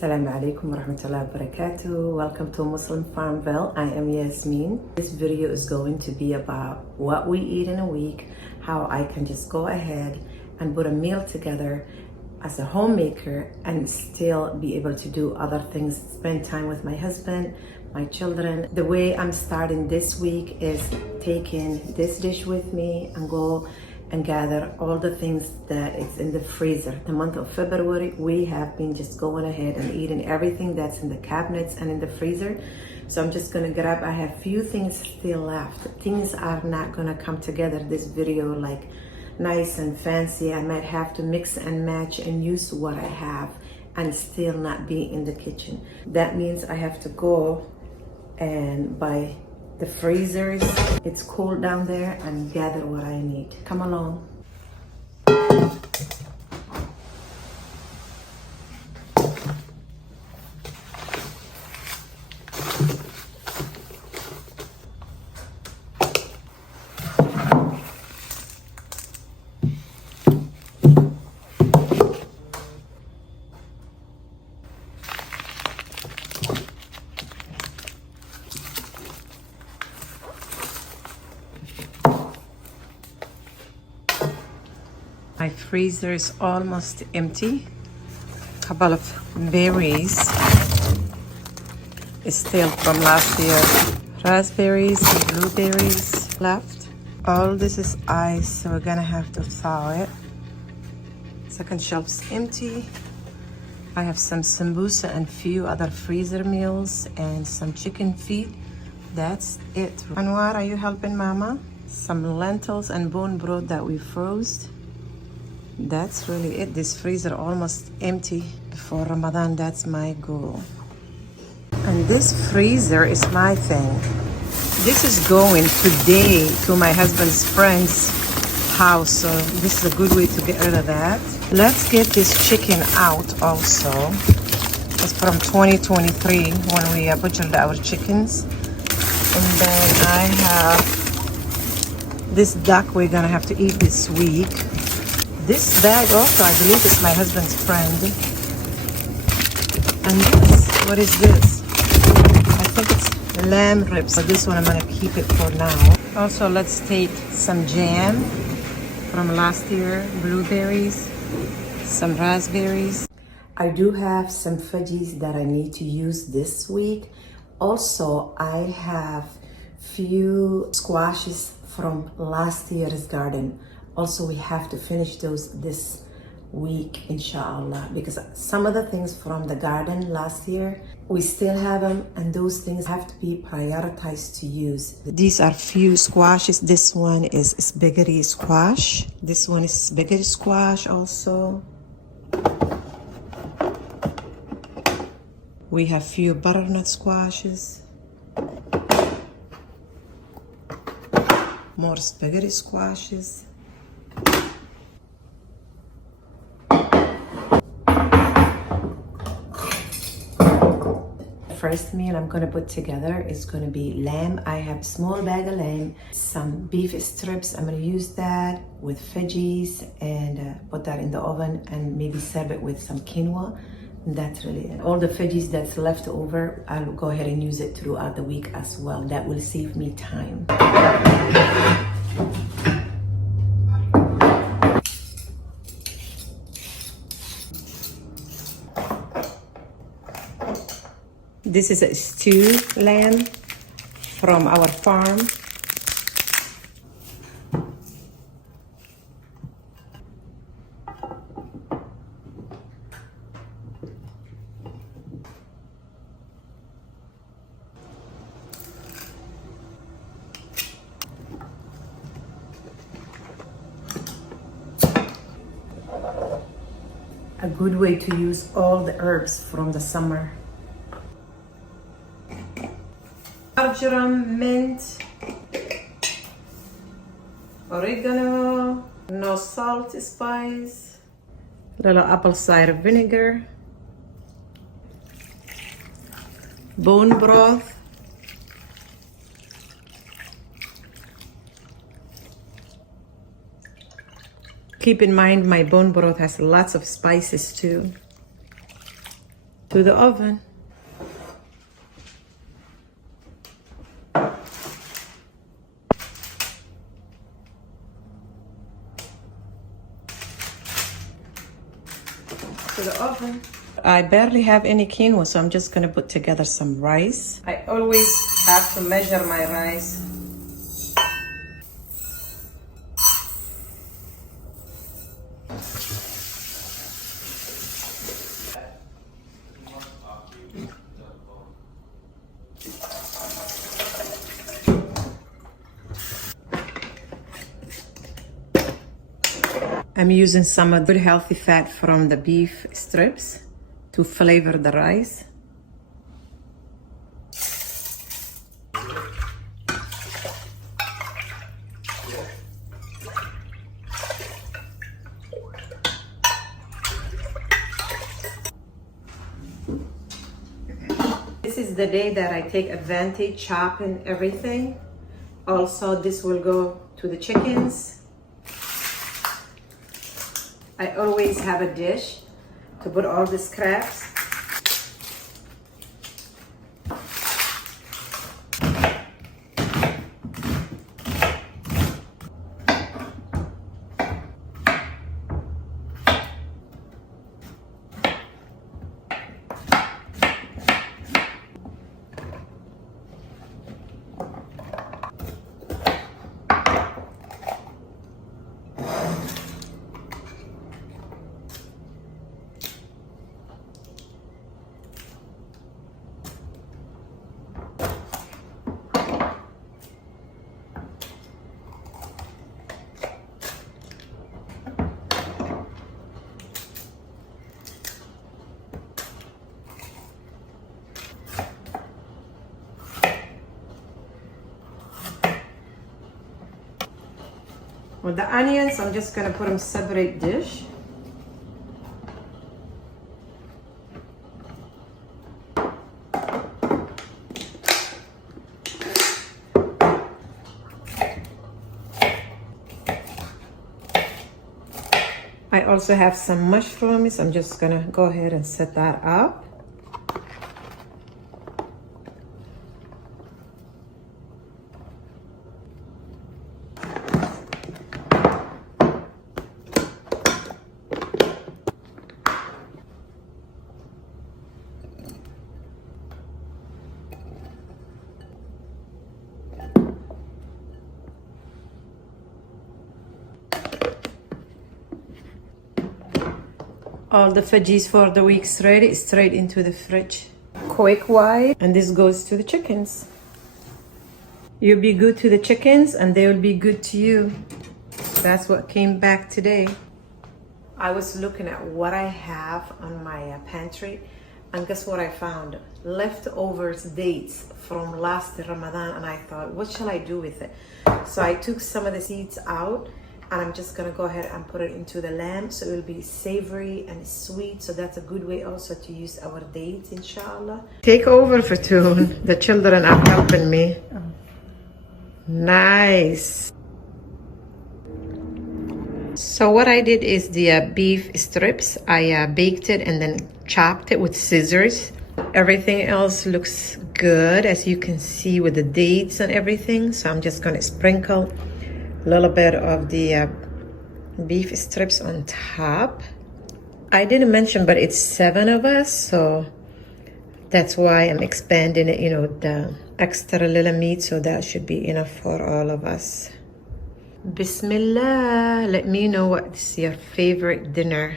Assalamu alaikum warahmatullahi wabarakatuh. Welcome to Muslim Farmville. I am Yasmin. This video is going to be about what we eat in a week, how I can just go ahead and put a meal together as a homemaker and still be able to do other things, spend time with my husband, my children. The way I'm starting this week is taking this dish with me and go and gather all the things that is in the freezer. The month of February, we have been just going ahead and eating everything that's in the cabinets and in the freezer. So I'm just gonna grab, I have few things still left. Things are not gonna come together this video like nice and fancy. I might have to mix and match and use what I have and still not be in the kitchen. That means I have to go and buy the freezers, it's cold down there, and gather what I need. Come along. My freezer is almost empty. Couple of berries is still from last year. Raspberries and blueberries left. All this is ice, so we're gonna have to thaw it. Second shelf's empty. I have some sambusa and few other freezer meals and some chicken feet. That's it. Anwar, are you helping Mama? Some lentils and bone broth that we froze. That's really it. This freezer almost empty before Ramadan. That's my goal. And this freezer is my thing. This is going today to my husband's friend's house, so this is a good way to get rid of that. Let's get this chicken out also. It's from 2023 when we butchered our chickens. And then I have this duck we're gonna have to eat this week. This bag also, I believe, is my husband's friend. And this, what is this? I think it's lamb ribs. So this one, I'm gonna keep it for now. Also, let's take some jam from last year, blueberries, some raspberries. I do have some veggies that I need to use this week. Also, I have few squashes from last year's garden. Also, we have to finish those this week, inshallah, because some of the things from the garden last year, we still have them, and those things have to be prioritized to use. These are few squashes. This one is spaghetti squash. This one is spaghetti squash also. We have few butternut squashes. More spaghetti squashes. First meal I'm gonna put together is gonna be lamb. I have a small bag of lamb, some beef strips. I'm gonna use that with veggies and put that in the oven and maybe serve it with some quinoa. And that's really it. All the veggies that's left over, I'll go ahead and use it throughout the week as well. That will save me time. This is a stew lamb from our farm. A good way to use all the herbs from the summer. Marjoram, mint, oregano, no salt, spice, little apple cider vinegar, bone broth, Keep in mind my bone broth has lots of spices too. to the oven. To the oven. I barely have any quinoa, so I'm just gonna put together some rice. I always have to measure my rice. I'm using some good healthy fat from the beef strips to flavor the rice. This is the day that I take advantage chopping everything. Also, this will go to the chickens. I always have a dish to put all the scraps. With the onions, I'm just gonna put them separate dish. I also have some mushrooms. I'm just gonna go ahead and set that up. All the veggies for the week's ready, straight into the fridge. Quick wipe, and this goes to the chickens. You'll be good to the chickens and they will be good to you. That's what came back today. I was looking at what I have on my pantry, and guess what I found? Leftovers dates from last Ramadan, and I thought, what shall I do with it? So I took some of the seeds out, and I'm just gonna go ahead and put it into the lamb, so it will be savory and sweet. So that's a good way also to use our dates, inshallah. Take over, Fatoon. The children are helping me. Nice. So what I did is the beef strips, I baked it and then chopped it with scissors. Everything else looks good, as you can see, with the dates and everything. So I'm just gonna sprinkle a little bit of the beef strips on top. I didn't mention, but it's 7 of us, so that's why I'm expanding it, you know, the extra little meat, so that should be enough for all of us. Bismillah. Let me know what is your favorite dinner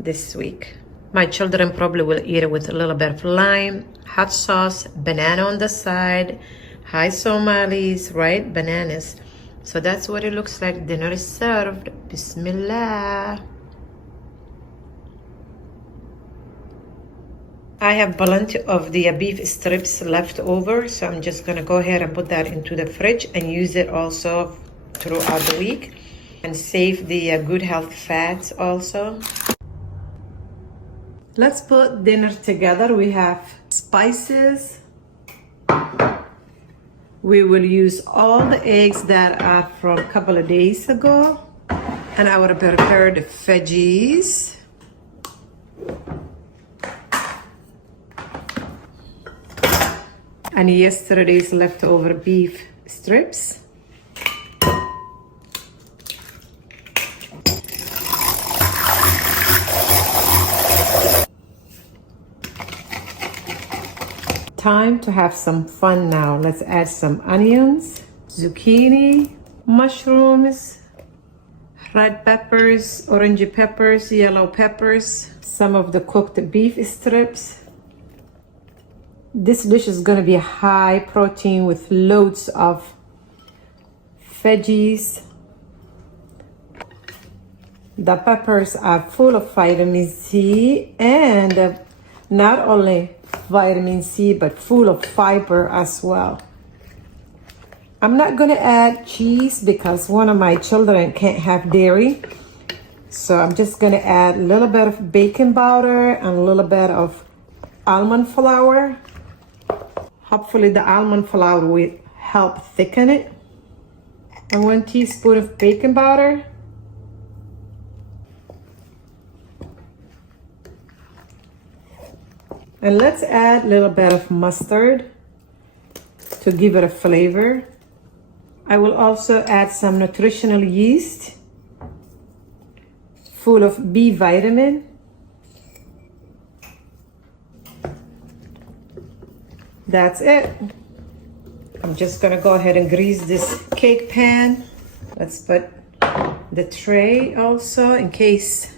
this week. My children probably will eat it with a little bit of lime, hot sauce, banana on the side. Hi Somalis, right? Bananas. So that's what it looks like. Dinner is served. Bismillah. I have plenty of the beef strips left over, so I'm just gonna go ahead and put that into the fridge and use it also throughout the week and save the good health fats also. Let's put dinner together. We have spices. We will use all the eggs that are from a couple of days ago, and I would have prepared veggies. and yesterday's leftover beef strips. Time to have some fun now. Let's add some onions, zucchini, mushrooms, red peppers, orange peppers, yellow peppers, some of the cooked beef strips. This dish is going to be high protein with loads of veggies. The peppers are full of vitamin C, and not only vitamin C but full of fiber as well. I'm not going to add cheese because one of my children can't have dairy. So I'm just going to add a little bit of baking powder and a little bit of almond flour. Hopefully the almond flour will help thicken it. And 1 teaspoon of baking powder. And let's add a little bit of mustard to give it a flavor. I will also add some nutritional yeast full of B vitamin. That's it. I'm just gonna go ahead and grease this cake pan. Let's put the tray also in case.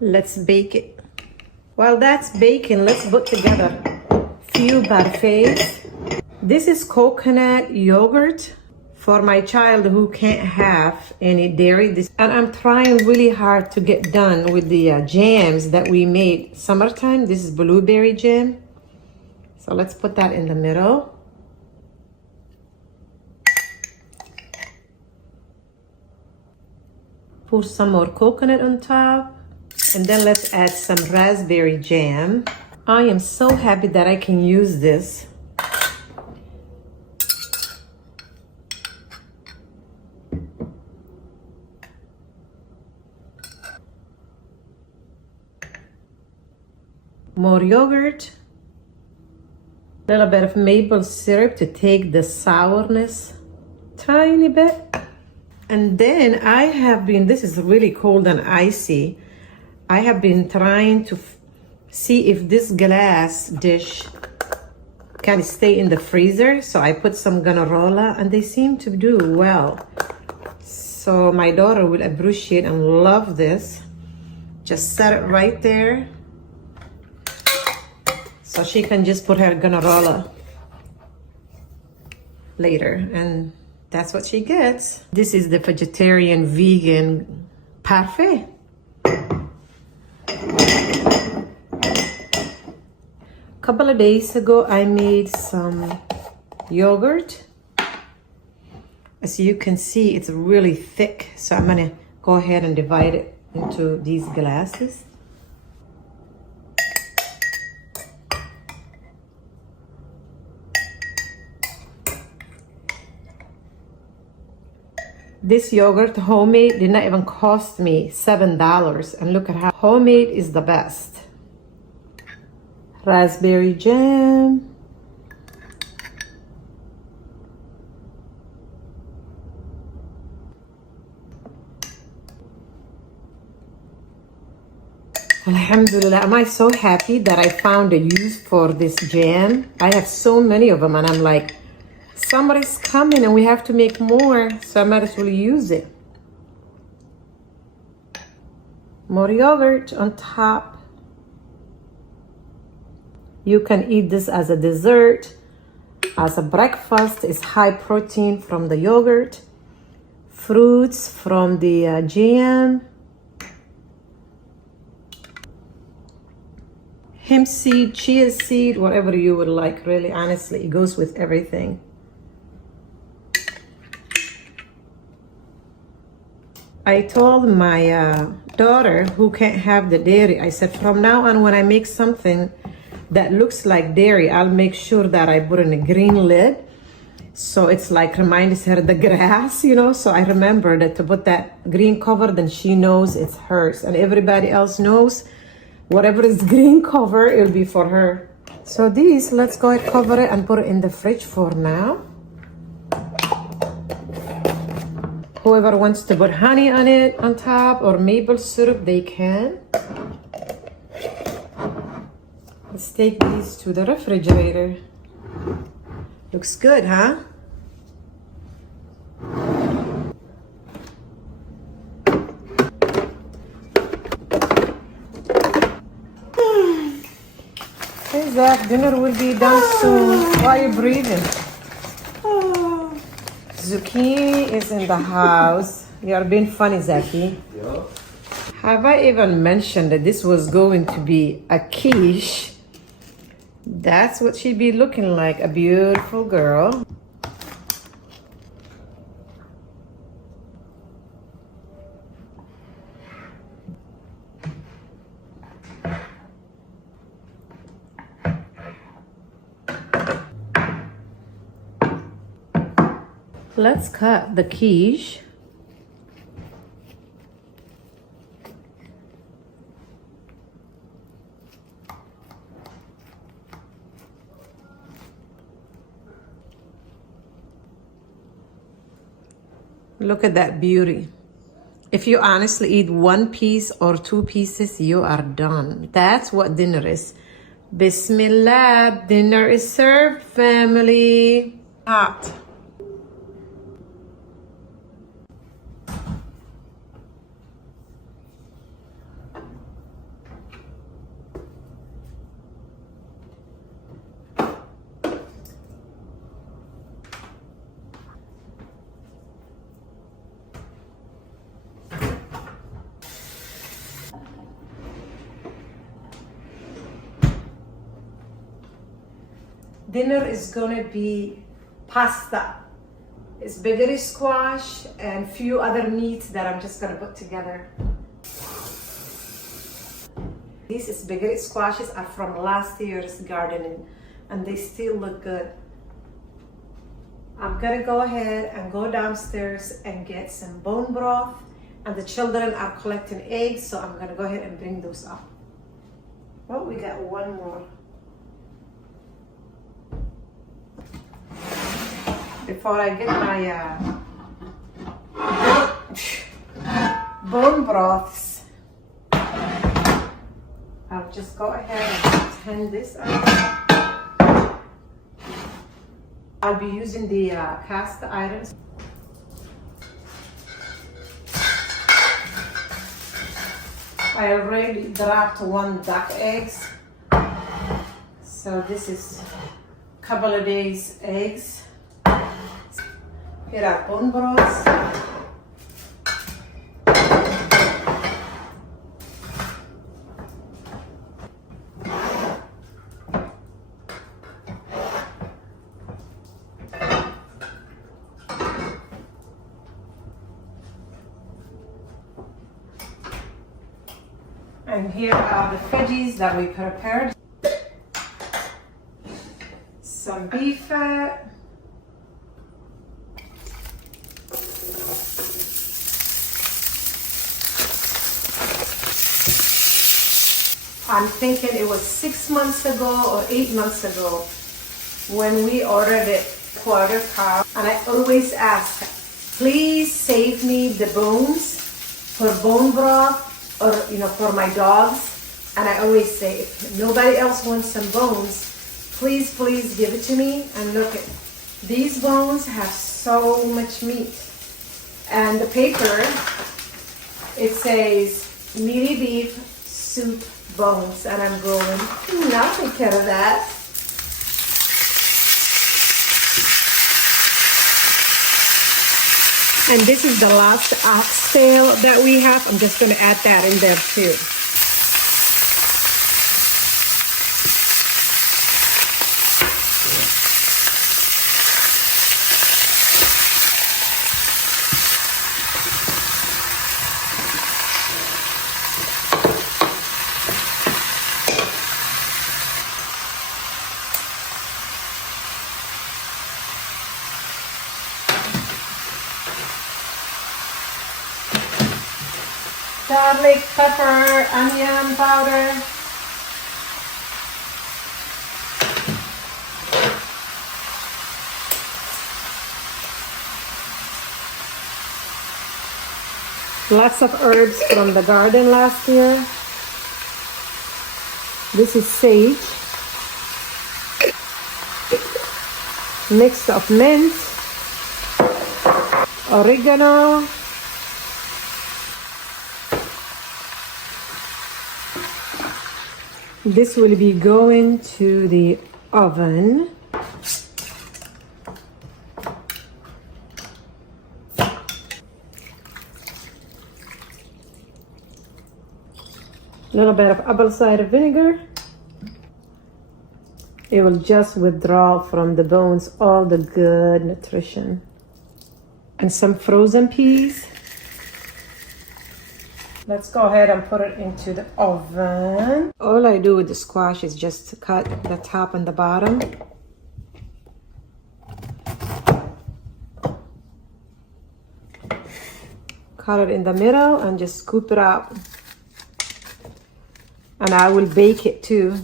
Let's bake it. While that's baking, let's put together a few parfaits. This is coconut yogurt for my child who can't have any dairy. And I'm trying really hard to get done with the jams that we made summertime. This is blueberry jam. So let's put that in the middle. Pour some more coconut on top. And then let's add some raspberry jam. I am so happy that I can use this. More yogurt. A little bit of maple syrup to take the sourness tiny bit. And then I have been, this is really cold and icy. I have been trying to see if this glass dish can stay in the freezer. So I put some granola and they seem to do well. So my daughter will appreciate and love this. Just set it right there. So she can just put her granola later. And that's what she gets. This is the vegetarian vegan parfait. A couple of days ago, I made some yogurt. As you can see, it's really thick. So I'm gonna go ahead and divide it into these glasses. This yogurt, homemade, did not even cost me $7. And look at how homemade is the best. Raspberry jam. Alhamdulillah, am I so happy that I found a use for this jam. I have so many of them and I'm like, somebody's coming and we have to make more, so I might as well use it. More yogurt on top. You can eat this as a dessert, as a breakfast. It's high protein from the yogurt, fruits from the jam, hemp seed, chia seed, whatever you would like, really, honestly. It goes with everything. I told my daughter who can't have the dairy, I said, from now on when I make something that looks like dairy, I'll make sure that I put in a green lid So it's like reminds her the grass, you know. So I remember that to put that green cover, then she knows it's hers, and everybody else knows whatever is green cover, it'll be for her. So these, let's go ahead, cover it and put it in the fridge for now. Whoever wants to put honey on it on top or maple syrup, they can. Let's take these to the refrigerator. Looks good, huh? Hey Zach, dinner will be done soon. Why are you breathing? Zucchini is in the house. You are being funny, Zaki. Yeah. Have I even mentioned that this was going to be a quiche? That's what she'd be looking like, a beautiful girl. Let's cut the quiche. Look at that beauty. If you honestly eat one piece or two pieces, you are done. That's what dinner is. Bismillah, dinner is served, family. Hot. Dinner is gonna be pasta. It's spaghetti squash and few other meats that I'm just gonna put together. These spaghetti squashes are from last year's gardening and they still look good. I'm gonna go ahead and go downstairs and get some bone broth, and the children are collecting eggs, so I'm gonna go ahead and bring those up. Well, we got one more. Before I get my bone broths, I'll just go ahead and tend this up. I'll be using the cast items. I already dropped one duck eggs. So this is a couple of days eggs. Here are bone broths. And here are the veggies that we prepared. Some beef fat. I'm thinking it was 6 months ago or 8 months ago when we ordered it quarter cow, and I always ask, please save me the bones for bone broth or for my dogs. And I always say, if nobody else wants some bones, please give it to me. And look at these bones, have so much meat. And the paper, it says meaty beef soup bones, and I'm going, I'll take care of that. And this is the last oxtail that we have. I'm just going to add that in there too. garlic, pepper, onion powder. Lots of herbs from the garden last year. This is sage. Mix of mint, oregano, this will be going to the oven. A little bit of apple cider vinegar. It will just withdraw from the bones all the good nutrition. And some frozen peas. Let's go ahead and put it into the oven. All I do with the squash is just cut the top and the bottom. Cut it in the middle and just scoop it out. And I will bake it too.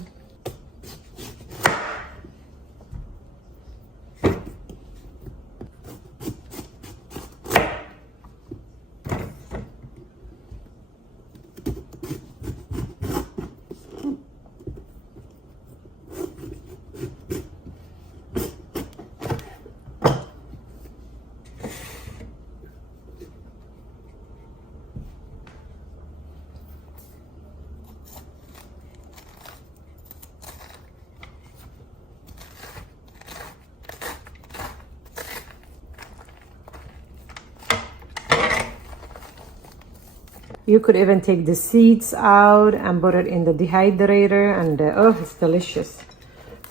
You could even take the seeds out and put it in the dehydrator and oh, it's delicious.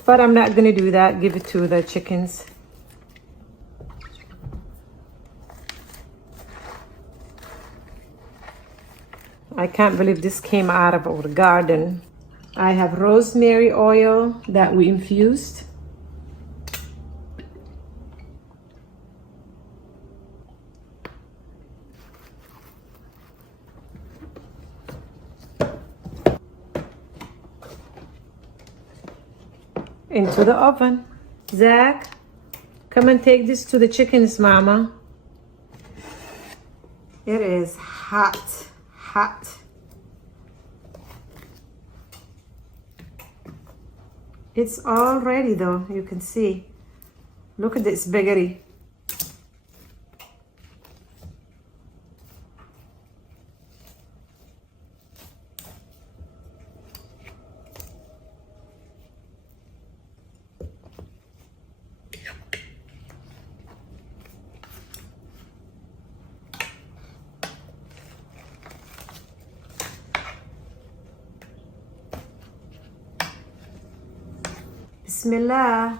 But I'm not gonna do that. Give it to the chickens. I can't believe this came out of our garden. I have rosemary oil that we infused. Into the oven. Zach, come and take this to the chickens, Mama. It is hot, hot. It's all ready though, you can see. Look at this spaghetti. Bismillah.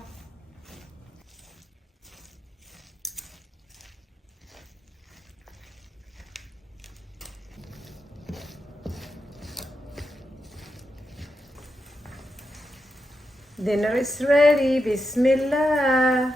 Dinner is ready. Bismillah.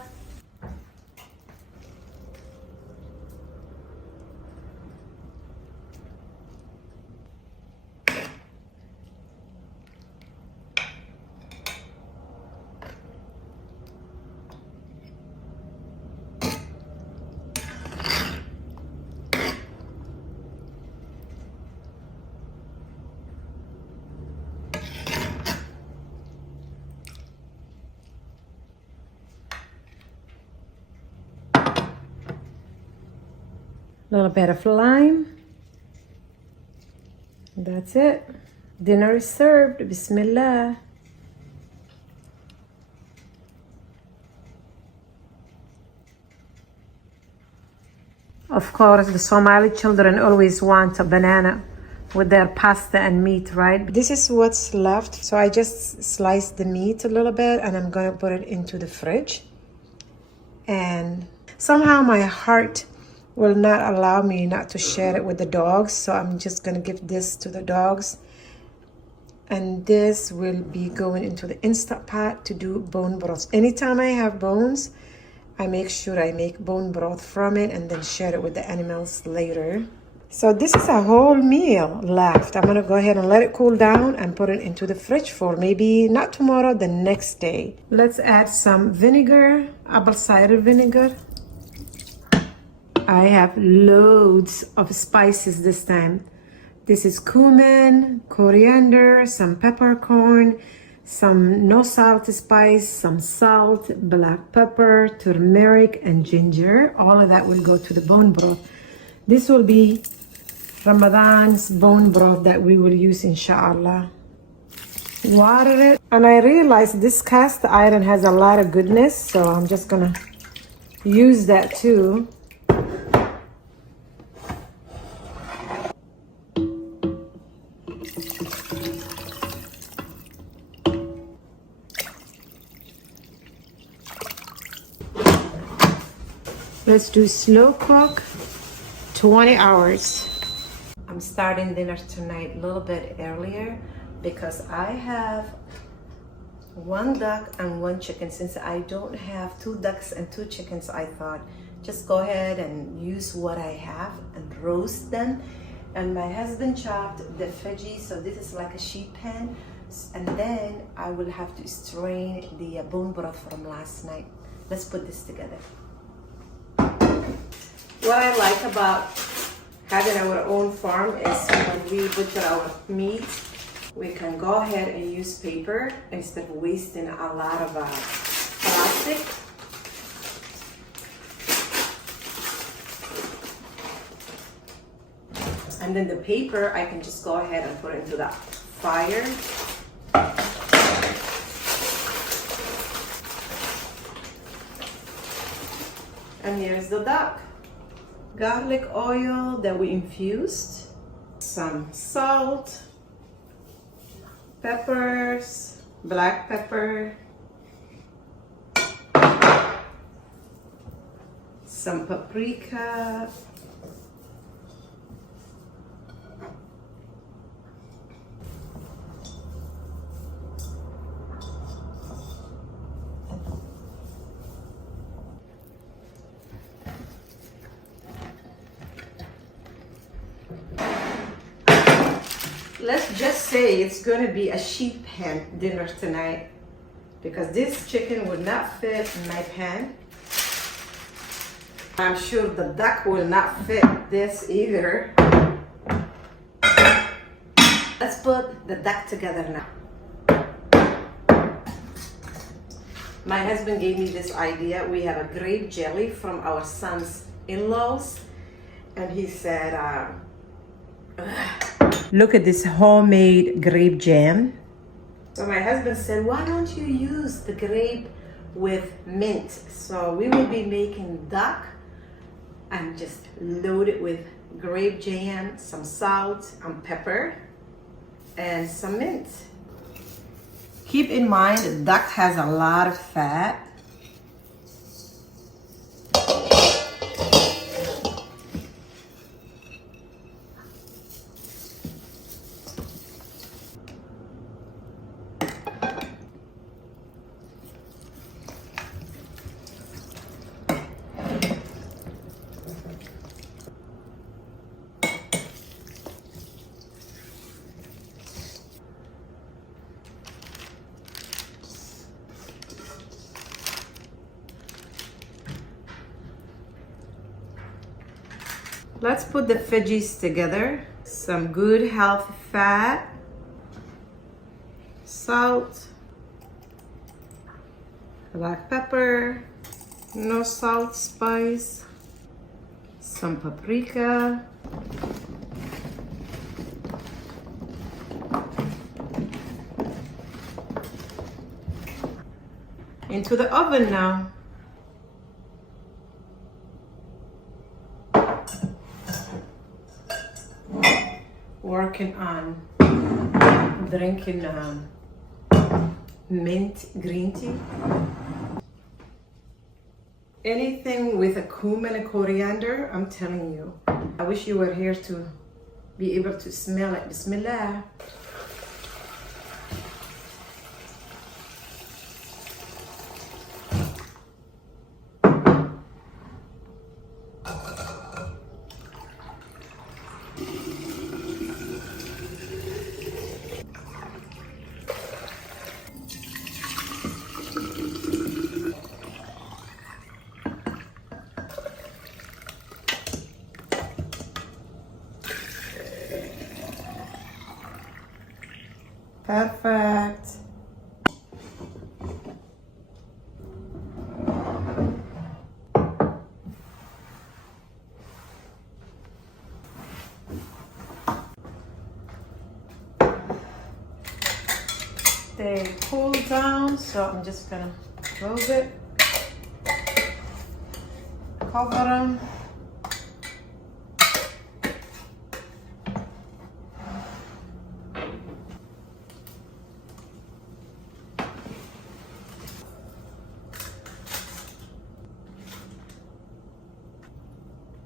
A little bit of lime. That's it. Dinner is served. Bismillah. Of course, the Somali children always want a banana with their pasta and meat, right? This is what's left. So I just sliced the meat a little bit and I'm gonna put it into the fridge. And somehow my heart will not allow me not to share it with the dogs. So I'm just gonna give this to the dogs. And this will be going into the Instant Pot to do bone broth. Anytime I have bones, I make sure I make bone broth from it and then share it with the animals later. So this is a whole meal left. I'm gonna go ahead and let it cool down and put it into the fridge for maybe not tomorrow, the next day. Let's add some vinegar, apple cider vinegar. I have loads of spices this time. This is cumin, coriander, some peppercorn, some no salt spice, some salt, black pepper, turmeric, and ginger. All of that will go to the bone broth. This will be Ramadan's bone broth that we will use, inshallah. Water it. And I realized this cast iron has a lot of goodness, so I'm just gonna use that too. Let's do slow cook, 20 hours. I'm starting dinner tonight a little bit earlier because I have 1 duck and 1 chicken. Since I don't have 2 ducks and 2 chickens, I thought just go ahead and use what I have and roast them. And my husband chopped the veggies, so this is like a sheet pan. And then I will have to strain the bone broth from last night. Let's put this together. What I like about having our own farm is when we butcher our meat, we can go ahead and use paper instead of wasting a lot of plastic. And then the paper, I can just go ahead and put it into the fire. And here's the duck. Garlic oil that we infused, some salt, peppers, black pepper, some paprika, let's just say it's going to be a sheet pan dinner tonight because this chicken would not fit in my pan. I'm sure the duck will not fit this either. Let's put the duck together now. My husband gave me this idea. We have a grape jelly from our son's in-laws, and he said, look at this homemade grape jam. So my husband said, why don't you use the grape with mint? So we will be making duck and just load it with grape jam, some salt and pepper, and some mint. Keep in mind the duck has a lot of fat. Let's put the veggies together. Some good healthy fat, salt, black pepper, no salt spice, some paprika, into the oven now. Working on drinking mint green tea. Anything with a cumin and coriander, I'm telling you. I wish you were here to be able to smell it. Bismillah. Perfect. They cool down, so I'm just gonna close it, cover them.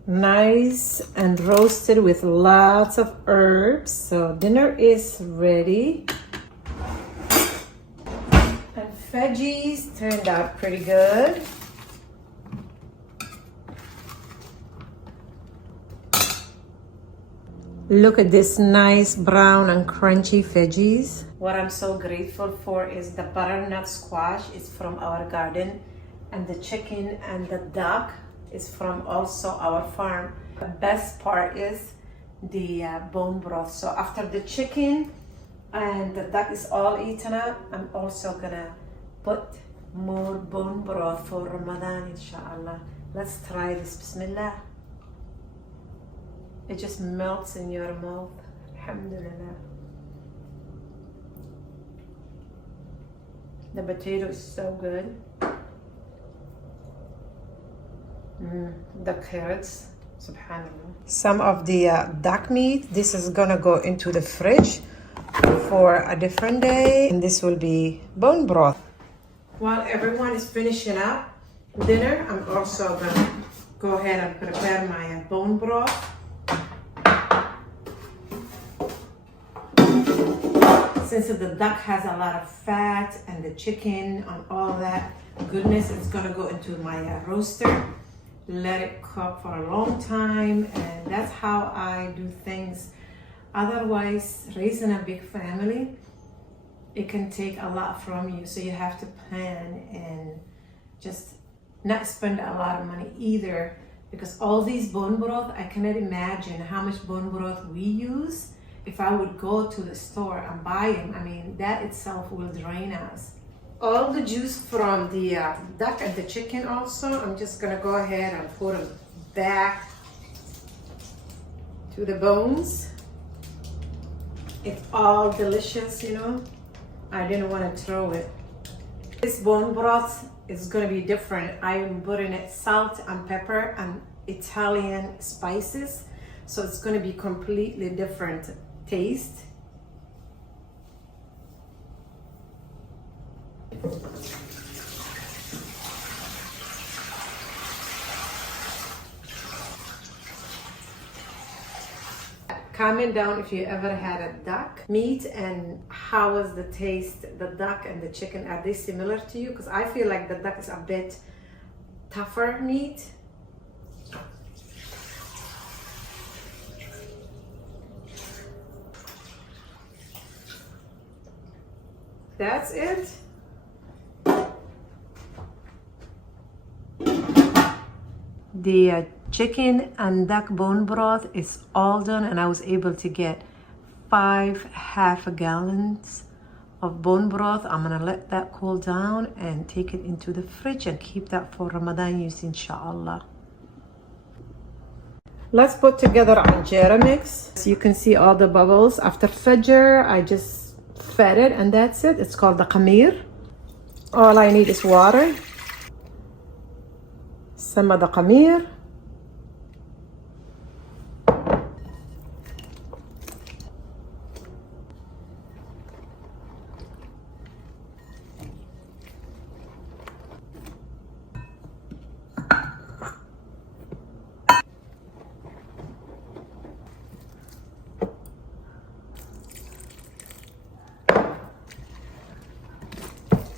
Nice and roasted with lots of herbs. So dinner is ready. And veggies turned out pretty good. Look at this nice brown and crunchy veggies. What I'm so grateful for is the butternut squash is from our garden, and the chicken and the duck is from also our farm. The best part is the bone broth. So after the chicken and the duck is all eaten up, I'm also gonna put more bone broth for Ramadan, inshallah. Let's try this. Bismillah. It just melts in your mouth. Alhamdulillah. The potato is so good. The carrots, subhanallah. Some of the duck meat, this is gonna go into the fridge for a different day, and this will be bone broth. While everyone is finishing up dinner, I'm also gonna go ahead and prepare my bone broth. Since the duck has a lot of fat and the chicken and all that goodness, it's gonna go into my roaster. Let it cook for a long time, and that's how I do things. Otherwise, raising a big family, it can take a lot from you, so you have to plan and just not spend a lot of money either, because all these bone broth, I cannot imagine how much bone broth we use if I would go to the store and buy them. I mean, that itself will drain us. All the juice from the duck and the chicken also, I'm just gonna go ahead and put them back to the bones. It's all delicious, you know. I didn't want to throw it. This bone broth is gonna be different. I'm putting it salt and pepper and Italian spices, so it's gonna be completely different taste. Comment down if you ever had a duck meat and how was the taste, the duck and the chicken, are they similar to you? Because I feel like the duck is a bit tougher meat. That's it. The chicken and duck bone broth is all done, and I was able to get 5 half gallons of bone broth. I'm gonna let that cool down and take it into the fridge and keep that for Ramadan use, inshallah. Let's put together Anjera mix. So you can see all the bubbles. After Fajr, I just fed it, and that's it. It's called the khamir. All I need is water, some of the khamir,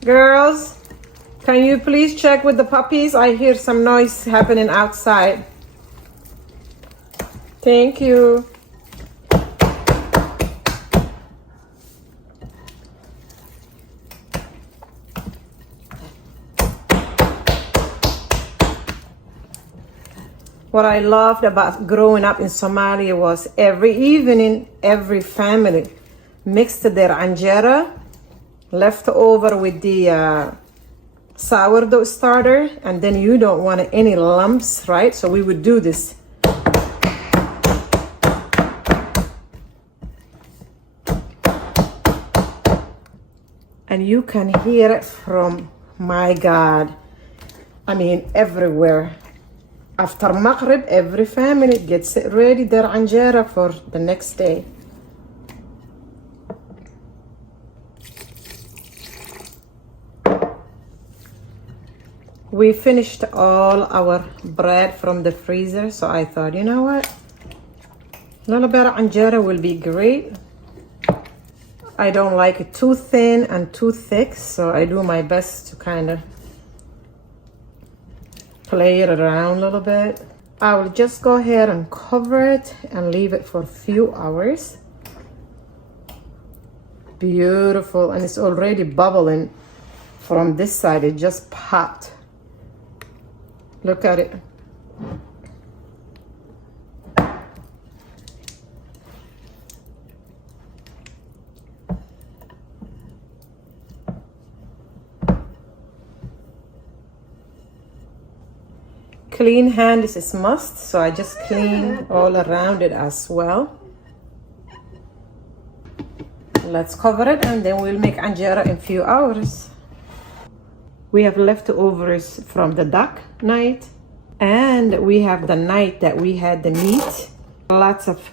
girls, can you please check with the puppies? I hear some noise happening outside. Thank you. What I loved about growing up in Somalia was every evening, every family mixed their anjera left over with the sourdough starter, and then you don't want any lumps, right? So we would do this. And you can hear it from, my God, I mean, everywhere. After Maghrib, every family gets it ready, their anjera for the next day. We finished all our bread from the freezer, so I thought, you know what? A little bit of anjera will be great. I don't like it too thin and too thick, so I do my best to kind of play it around a little bit. I will just go ahead and cover it and leave it for a few hours. Beautiful, and it's already bubbling from this side. It just popped. Look at it. Clean hand is a must, so I just clean all around it as well. Let's cover it and then we'll make anjera in a few hours. We have leftovers from the duck night, and we have the night that we had the meat. Lots of,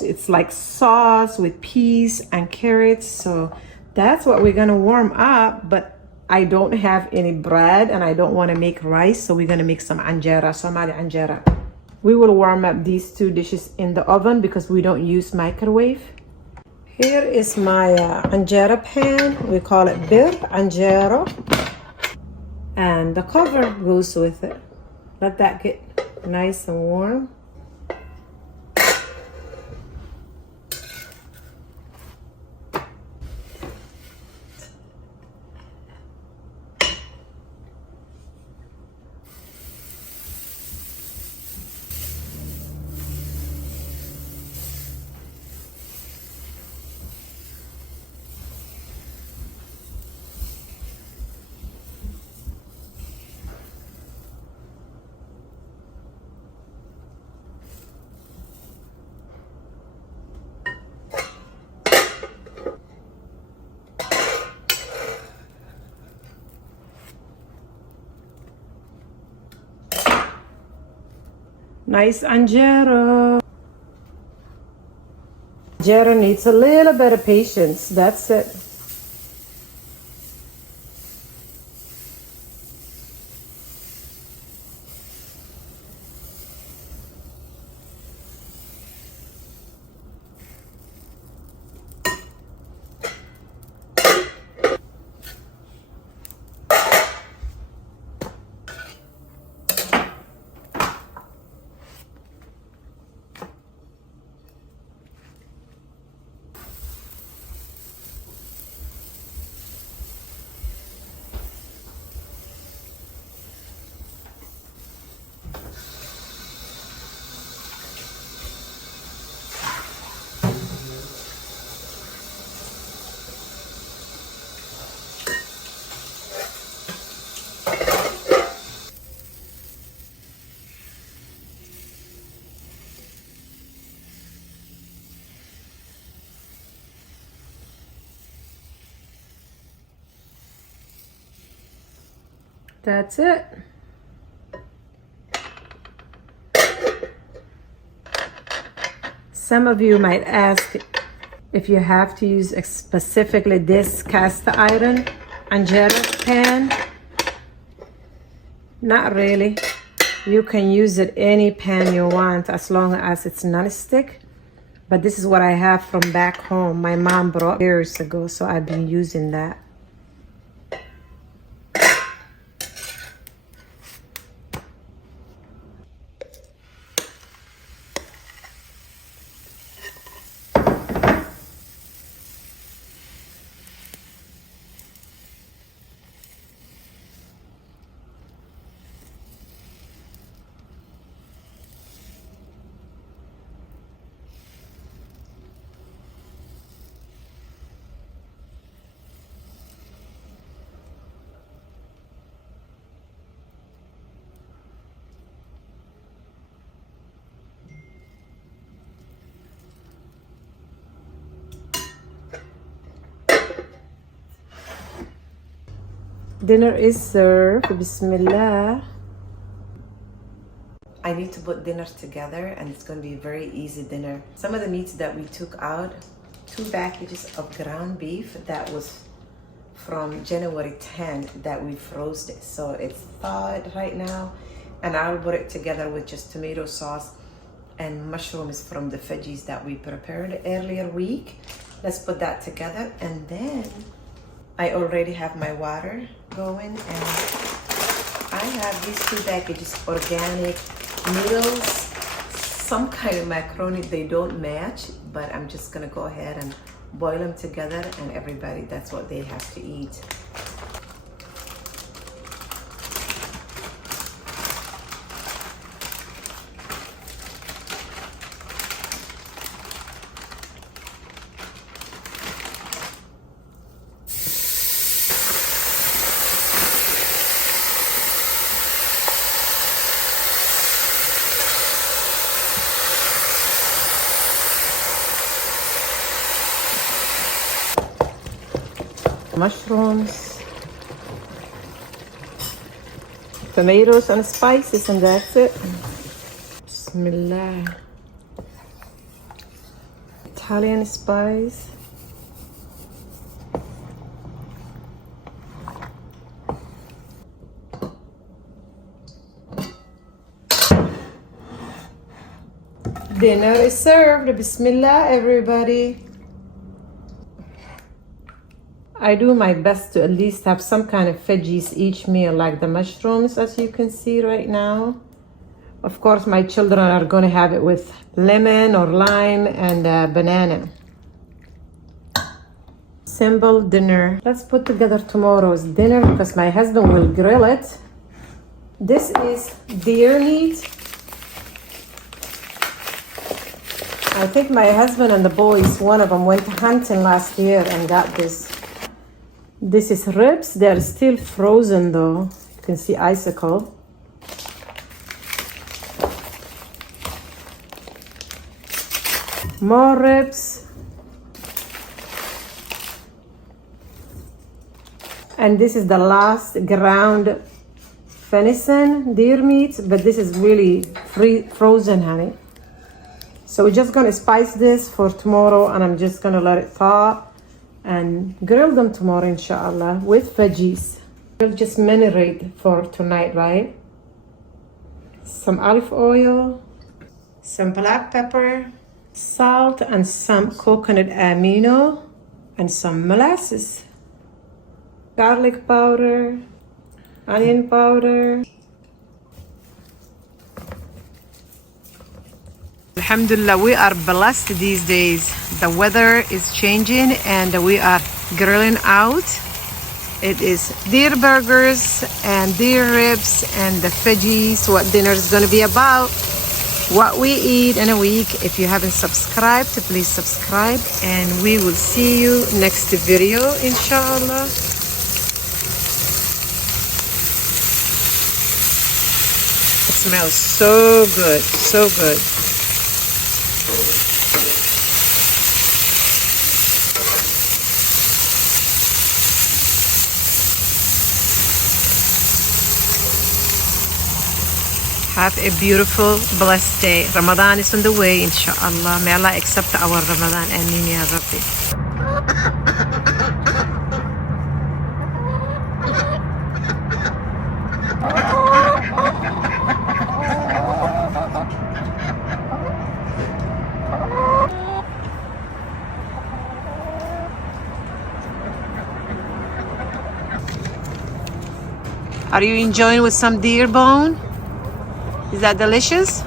it's like sauce with peas and carrots, so that's what we're gonna warm up. But I don't have any bread and I don't want to make rice, so we're going to make some anjera, somali anjera. We will warm up these two dishes in the oven because we don't use microwave. Here is my anjera pan. We call it bir anjera. And the cover goes with it. Let that get nice and warm. Nice anjera. Anjera needs a little bit of patience. That's it. That's it. Some of you might ask if you have to use specifically this cast iron anjera pan. Not really. You can use it any pan you want as long as it's non-stick. But this is what I have from back home. My mom brought years ago, so I've been using that. Dinner is served. Bismillah. I need to put dinner together, and it's going to be a very easy dinner. Some of the meats that we took out, 2 packages of ground beef that was from January 10 that we froze it. So it's thawed right now, and I'll put it together with just tomato sauce and mushrooms from the veggies that we prepared earlier week. Let's put that together, and then I already have my water going, and I have these 2 packages organic noodles, some kind of macaroni. They don't match, but I'm just gonna go ahead and boil them together, and everybody, that's what they have to eat. Mushrooms, tomatoes, and spices, and that's it. Bismillah. Italian spice. Dinner is served. Bismillah, everybody. I do my best to at least have some kind of veggies each meal, like the mushrooms, as you can see right now. Of course, my children are going to have it with lemon or lime and banana. Simple dinner. Let's put together tomorrow's dinner because my husband will grill it. This is deer meat. I think my husband and the boys, one of them went hunting last year and got this. This is ribs. They're still frozen though. You can see icicle. More ribs. And this is the last ground venison, deer meat, but this is really frozen, honey. So we're just gonna spice this for tomorrow, and I'm just gonna let it thaw and grill them tomorrow, inshallah, with veggies. We'll just marinate for tonight, right? Some olive oil, some black pepper, salt, and some coconut amino, and some molasses, garlic powder, onion powder. Alhamdulillah, we are blessed these days. The weather is changing and we are grilling out. It is deer burgers and deer ribs and the veggies, what dinner is going to be about, what we eat in a week. If you haven't subscribed, please subscribe, and we will see you next video, inshallah. It smells so good, so good. Have a beautiful, blessed day. Ramadan is on the way, inshallah. May Allah accept our Ramadan. Ameen ya Rabbi. Are you enjoying with some deer bone? Is that delicious?